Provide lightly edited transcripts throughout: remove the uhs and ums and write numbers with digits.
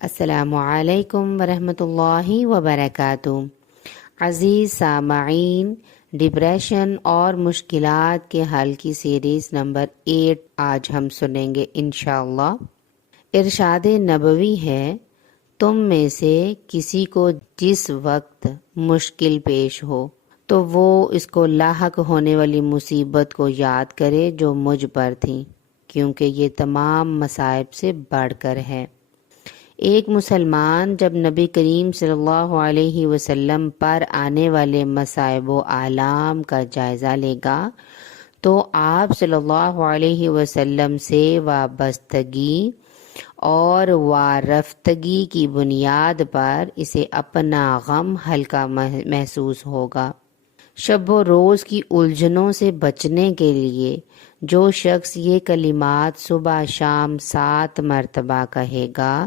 السلام علیکم ورحمۃ اللہ وبرکاتہ۔ عزیز سامعین، ڈپریشن اور مشکلات کے حل کی سیریز نمبر 8 آج ہم سنیں گے انشاءاللہ۔ ارشاد نبوی ہے، تم میں سے کسی کو جس وقت مشکل پیش ہو تو وہ اس کو لاحق ہونے والی مصیبت کو یاد کرے جو مجھ پر تھی، کیونکہ یہ تمام مصائب سے بڑھ کر ہے۔ ایک مسلمان جب نبی کریم صلی اللہ علیہ وسلم پر آنے والے مصائب و آلام کا جائزہ لے گا تو آپ صلی اللہ علیہ وسلم سے وابستگی اور وارفتگی کی بنیاد پر اسے اپنا غم ہلکا محسوس ہوگا۔ شب و روز کی الجھنوں سے بچنے کے لیے جو شخص یہ کلمات صبح شام 7 مرتبہ کہے گا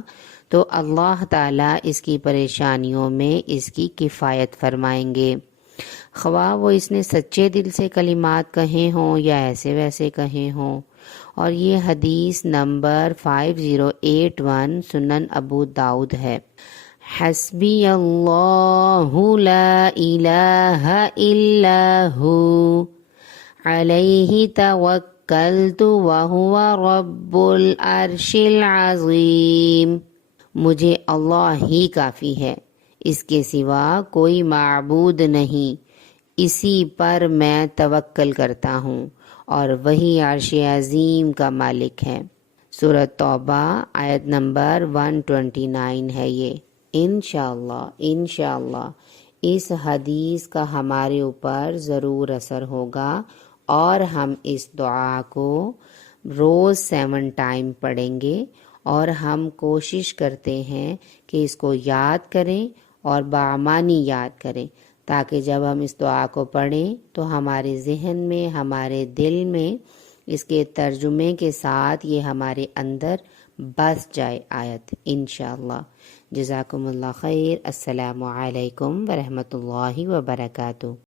تو اللہ تعالیٰ اس کی پریشانیوں میں اس کی کفایت فرمائیں گے، خواہ وہ اس نے سچے دل سے کلمات کہے ہوں یا ایسے ویسے کہے ہوں۔ اور یہ حدیث نمبر 5081 سنن ابو داؤد ہے۔ حسبی اللہ لا الہ الا ہو علیہ توکلت وہو رب العرش العظیم۔ مجھے اللہ ہی کافی ہے، اس کے سوا کوئی معبود نہیں، اسی پر میں توکل کرتا ہوں اور وہی عرش عظیم کا مالک ہے۔ سورۃ توبہ آیت نمبر 129 ہے یہ۔ انشاءاللہ اس حدیث کا ہمارے اوپر ضرور اثر ہوگا اور ہم اس دعا کو روز 7 ٹائم پڑھیں گے، اور ہم کوشش کرتے ہیں کہ اس کو یاد کریں اور بامعنی یاد کریں، تاکہ جب ہم اس دعا کو پڑھیں تو ہمارے ذہن میں، ہمارے دل میں اس کے ترجمے کے ساتھ یہ ہمارے اندر بس جائے آیت انشاءاللہ۔ جزاکم اللہ خیر۔ السلام علیکم ورحمۃ اللہ وبرکاتہ۔